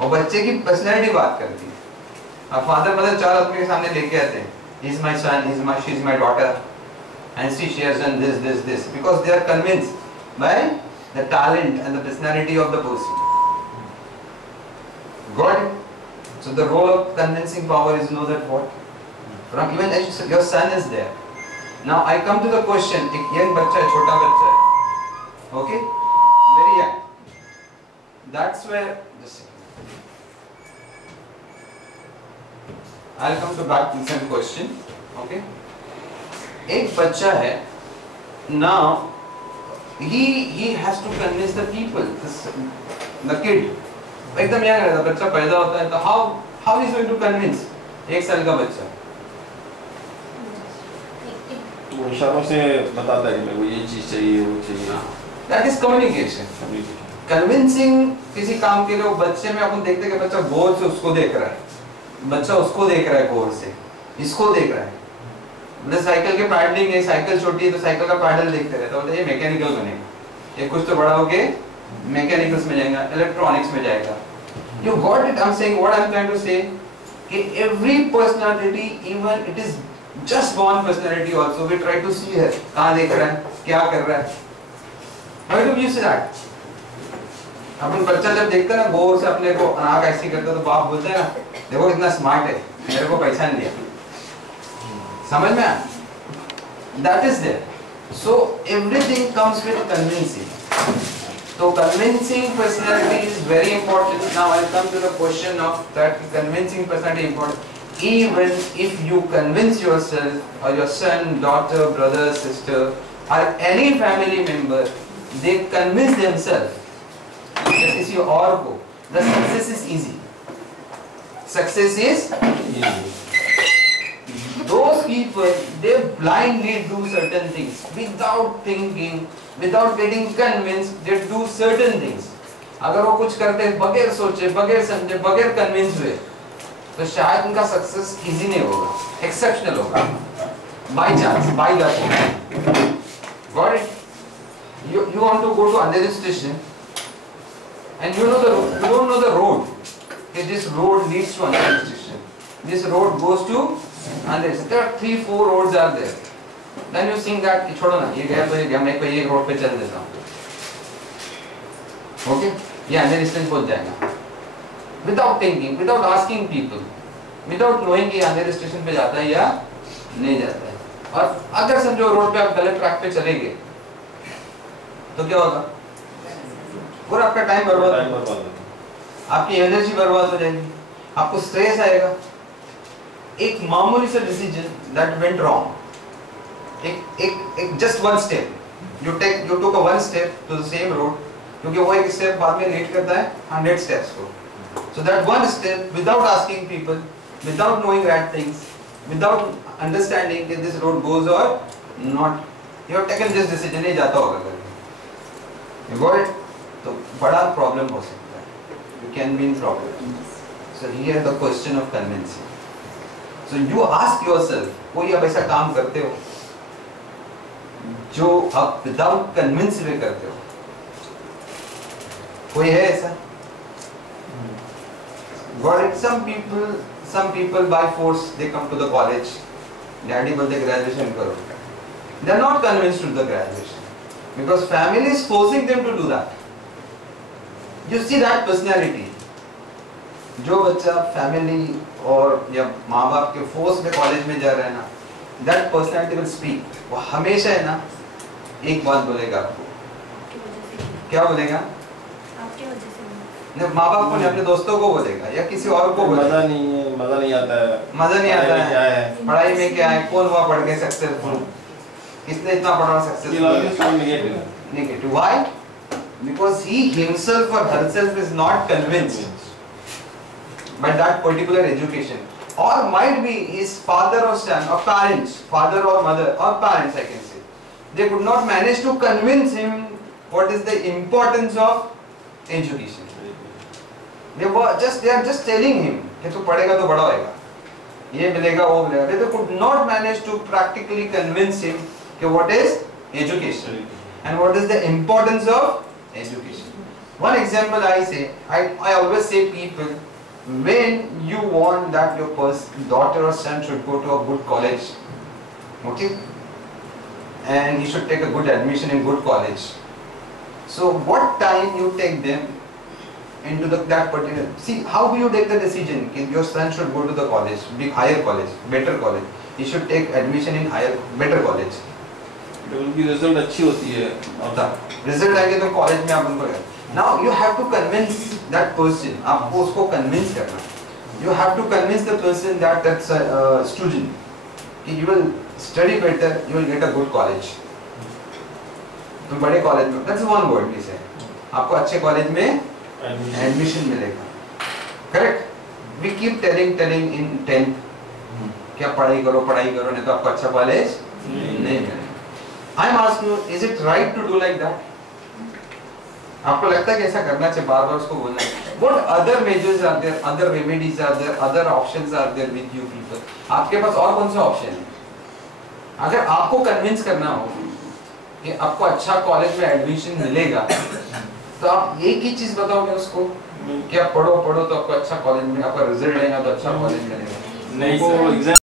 और बच्चे की पर्सनैलिटी बात करती है। अब फादर मदर चार आदमी के सामने लेके आते हैं, he is my son, she is my daughter, and she has done this, because they are convinced by the talent and the personality of the person. Got it? So the role of convincing power is know that what? From even as your son is there. Now I come to the question, एक young बच्चा है, छोटा बच्चा है, okay, very young. That's where, just a second. I'll come to back to same question, okay. एक बच्चा है, now he has to convince the people, the kid. एकदम young रहता, बच्चा पैदा होता है तो how is going to convince एक साल का बच्चा? वो इशारों से बताता है कि मेरे को ये चीज चाहिए, वो चाहिए। That is communication. Convincing किसी काम के लिए वो बच्चे में अपन देखते हैं कि बच्चा गौर से उसको देख रहा है, बच्चा उसको देख रहा है गौर से, इसको देख रहा है। मतलब साइकिल के पैडलिंग है, साइकिल छोटी है तो साइकिल का पैडल देखते रहता है, ये मैकेनिकल बनेगा, ये कुछ तो बड़ा होके मैकेनिकल्स में जाएगा, इलेक्ट्रॉनिक्स में जाएगा। You got it? I'm saying what I'm trying to say कि every personality, even it is just born personality also, we try to see her, कहाँ देख रहा है, क्या कर रहा है। Why do you say that? अपन बच्चा जब देखता है ना गौर से अपने को आँख ऐसी करता है तो बाप बोलते हैं ना, देखो इतना स्मार्ट है, मेरे को पहचान लिया। समझ में आया? That is there. So everything comes with convincing. So convincing personality is very important. Now I'll come to the question of that convincing personality important. Even if you convince yourself or your son, daughter, brother, sister or any family member, they convince themselves that किसी और को, the success is easy. Success is easy. Those people, they blindly do certain things without thinking, without getting convinced. They do certain things. अगर वो कुछ करते बगैर सोचे, बगैर समझे, बगैर कन्विंस हुए, तो शायद उनका सक्सेस इजी नहीं होगा, एक्सेप्शनल होगा, by chance, by luck. Got it? You want to go to Andheri station, and you don't know the road. Okay, this road leads to Andheri station. This road goes to Andheri. There are 3-4 roads are there. Then you think that छोड़ो ना, ये गया तो ये गया, मैं कोई एक रोड पे चल देता हूँ। Okay? ये Andheri station पहुँच जाएगा। Without thinking, without asking people, without knowing कि अंधेरे स्टेशन पे जाता है या नहीं जाता है। और अगर समझो रोड पे आप गलत ट्रैक पे चले गए, तो क्या होगा? पूरा आपका टाइम बर्बाद, आपकी एनर्जी बर्बाद हो जाएगी, आपको स्ट्रेस आएगा। एक मामूली सा डिसीजन that went wrong, एक just one step, you took a one step to the same road, क्योंकि वो एक स्टेप बाद में लीड करता है 100 steps को। So that one step, without asking people, without knowing right things, without understanding if this road goes or not, you have taken this decision, नहीं जाता होगा करके। You got it? तो बड़ा problem हो सकता है, you can be in problem. So here the question of convincing. So you ask yourself, कोई आप ऐसा काम करते हो जो आप without convince में करते हो? कोई है ऐसा? Got it? Some people by force they come to the college. Daddy बोलते graduation करो. They are not convinced to the graduation because family is forcing them to do that. You see that personality. जो बच्चा family और या माँ बाप के force में कॉलेज में जा रहा है ना, that personality will speak. वो हमेशा है ना एक बात बोलेगा आपको, क्या बोलेगा? माँ बाप को नहीं, अपने दोस्तों को बोलेगा या किसी और को बोलेगा। मजा नहीं आता है, मजा नहीं आता है, क्या है पढ़ाई में, क्या है, कौन हुआ पढ़ के सक्सेसफुल, किसने इतना पढ़ा successful? Negative. Why? Because he himself or herself is not convinced by that particular education, or might be his father or son or parents, father or mother or parents, I can say, they could not manage to convince him what is the importance of education. They are just telling him कि तू पढ़ेगा तो बड़ा होएगा, ये मिलेगा वो मिलेगा. They could not manage to practically convince him कि what is education and what is the importance of education. One example I say, I always say people, when you want that your daughter or son should go to a good college, okay, and he should take a good admission in good college. So what time you take them into that particular, see how do you take the decision your son should go to the college, big higher college, better college, he should take admission in higher better college. उनकी result अच्छी होती है result आएगा तो college में आप उनको, now you have to convince that person, आपको उसको कन्विंस करना, you have to convince the person that student कि you will study better, you will get a good college, तुम बड़े कॉलेज में, दैट्स वन वर्ड वी से, आपको अच्छे कॉलेज में एडमिशन मिलेगा, correct. We keep telling in 10th क्या पढ़ाई करो नहीं तो आपको अच्छा कॉलेज नहीं मिलेगा। I am asking you, is it right to do like that? आपको लगता है कि ऐसा करना चाहिए, बार बार उसको बोलना है? What other measures are there, other remedies are there, other options are there with you people? आपके पास और कौन से ऑप्शन है? अगर आपको कन्विंस करना हो कि आपको अच्छा कॉलेज में एडमिशन मिलेगा, तो आप एक ही चीज बताओगे उसको कि आप पढ़ो तो आपको अच्छा कॉलेज में, आपका रिजल्ट आएगा तो अच्छा कॉलेज मिलेगा। नहीं,